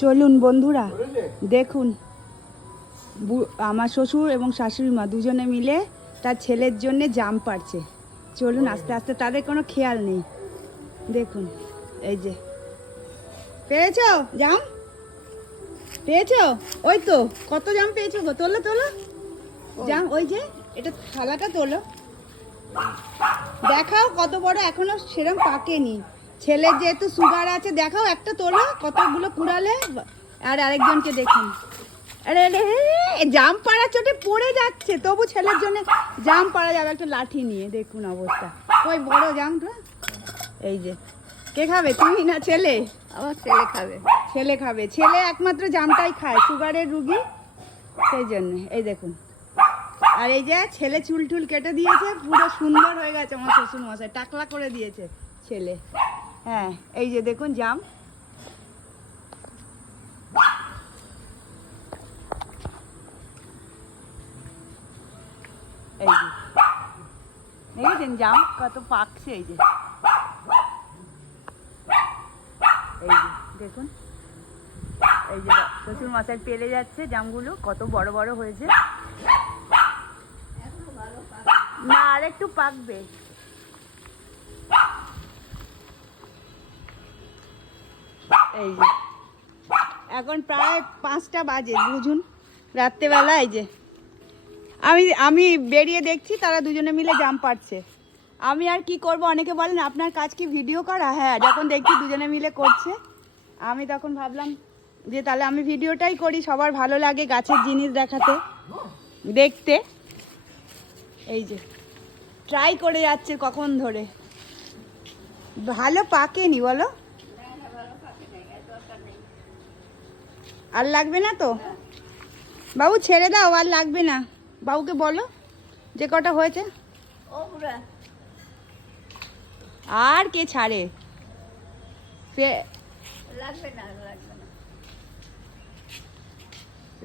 চলুন বন্ধুরা দেখুন, আমার শ্বশুর এবং শাশুড়ি মা দুজনে মিলে তার ছেলের জন্য জাম পাড়ছে। চলুন আস্তে আস্তে, তাদের কোনো খেয়াল নেই। দেখুন এই যে, পেয়েছো জাম? পেয়েছো? ওই তো কত জাম পেয়েছো গো, তোলো তোলো জাম। ওই যে এটা থালাটা তোলো, দেখাও কত বড়, এখনো সেরকম পাকেনি। ছেলের যেহেতু সুগার আছে, দেখাও একটা তোলো, কতগুলো কুড়ালে। আর আরেকজনকে দেখুন, আরে আরে জাম পাড়া চোটে পড়ে যাচ্ছে, তবু ছেলের জন্য জাম পাড়া যাবে একটা লাঠি নিয়ে। দেখুন অবস্থা, ওই বড় জামটা। এই যে, কে খাবে, তুমি না ছেলে? আমার ছেলে খাবে। ছেলে খাবে, ছেলে একমাত্র জামটাই খায়, সুগারের রুগী, সেই জন্য। এই দেখুন, আর এই যে ছেলে চুল টুল কেটে দিয়েছে, পুরো সুন্দর হয়ে গেছে আমার শ্বশুর মশাই, টাকলা করে দিয়েছে ছেলে। হ্যাঁ এই যে দেখুন জাম। এই যে দেখেছেন জাম কত পাকছে। এই যে, এই যে দেখুন, এই যে শ্বশুর মশাই পেলে যাচ্ছে জামগুলো, কত বড় বড় হয়েছে। না আর একটু পাকবে। এই যে এখন প্রায় 5টা বাজে, বুঝুন রাত্রেবেলা। এই যে আমি বেরিয়ে দেখছি তারা দুজনে মিলে জাম পাড়ছে। আমি আর কি করব, অনেকে বলেন আপনার কাজ কি ভিডিও করা? হ্যাঁ, যখন দেখছি দুজনে মিলে করছে, আমি তখন ভাবলাম যে তাহলে আমি ভিডিওটাই করি, সবার ভালো লাগে গাছের জিনিস দেখাতে, দেখতে। এই যে ট্রাই করে যাচ্ছে কখন ধরে, ভালো পাকেনি বলো? আর লাগবে না তো বাবু, ছেড়ে দাও, আর লাগবে না। বাবুকে বলো যে কটা হয়েছে। আর কে ছাড়ে, লাগবে না, লাগবে না।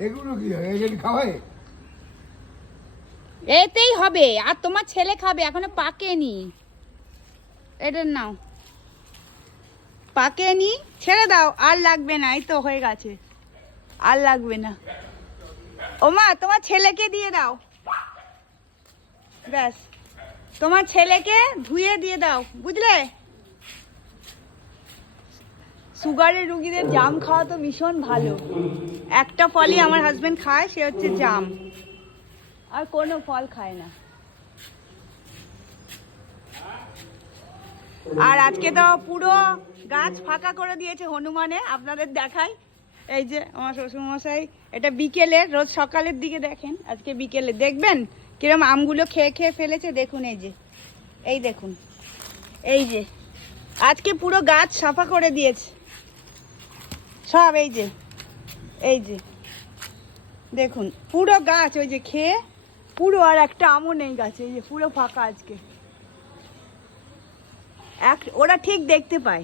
এগুলো কি এগুলো খাওয়ায়? এতেই হবে, আর তোমার ছেলে খাবে, এখনো পাকেনি। এটা নাও, পাকেনি, ছেড়ে দাও, আর লাগবে না। এই তো হয়ে গেছে, আর লাগবে না। ও মা, তোমার ছেলেকে দিয়ে দাও, ব্যাস, তোমার ছেলেকে ধুয়ে দিয়ে দাও, বুঝলে? সুগারের রুগীদের জাম খাওয়া তো ভীষণ ভালো। একটা ফলই আমার হাজবেন্ড খায়, সে হচ্ছে জাম, আর কোনো ফল খায় না। আর আজকে তো পুরো গাছ ফাঁকা করে দিয়েছে হনুমানে, আপনাদের দেখাই। এই যে আমার শ্বশুরমশাই, এটা বিকেলের, রোজ সকালের দিকে দেখেন, আজকে বিকেলে দেখবেন কিরম আমগুলো খেয়ে খেয়ে ফেলেছে। দেখুন এই যে, এই দেখুন, এই যে আজকে পুরো গাছ সাফা করে দিয়েছে সব। এই যে, এই যে দেখুন পুরো গাছ, ওই যে খেয়ে পুরো, আর একটা আমও নেই গাছে। এই যে পুরো ফাঁকা আজকে, ওরা ঠিক দেখতে পায়।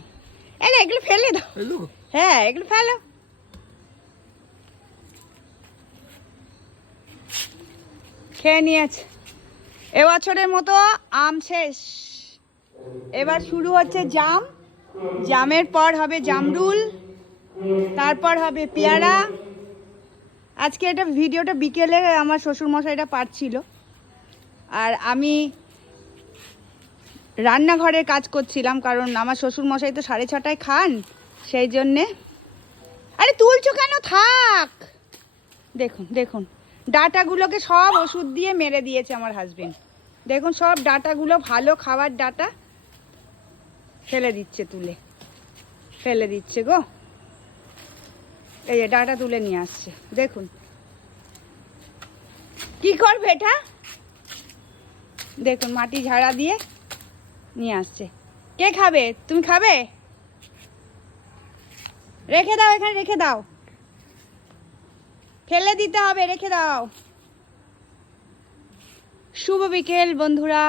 এগুলো ফেলে দাও, হ্যাঁ এগুলো ফেলো। খেয়ে নিয়েছে। এবছরের মতো আম শেষ, এবার শুরু হচ্ছে জাম, জামের পর হবে জামরুল, তারপর হবে পেয়ারা। আজকে এটা ভিডিওটা বিকেলে আমার শ্বশুরমশাইটা পারছিল, আর আমি রান্নাঘরের কাজ করছিলাম, কারণ আমার শ্বশুরমশাই তো 6:30টায় খান, সেই জন্যে। আরে তুলছো কেন, থাক। দেখুন দেখুন, ডাটাগুলোকে সব ওষুধ দিয়ে মেরে দিয়েছে আমার হাজবেন্ড। দেখুন সব ডাটাগুলো, ভালো খাবার ডাটা ফেলে দিচ্ছে, তুলে ফেলে দিচ্ছে গো। এই যে ডাটা তুলে নিয়ে আসছে, দেখুন কি করবে এটা। দেখুন মাটি ঝাড়া দিয়ে নিয়ে আসছে। কে খাবে? তুমি খাবে? রেখে দাও, এখানে রেখে দাও, ফেলে দিতে হবে, রেখে দাও। শুভ বিকেল বন্ধুরা।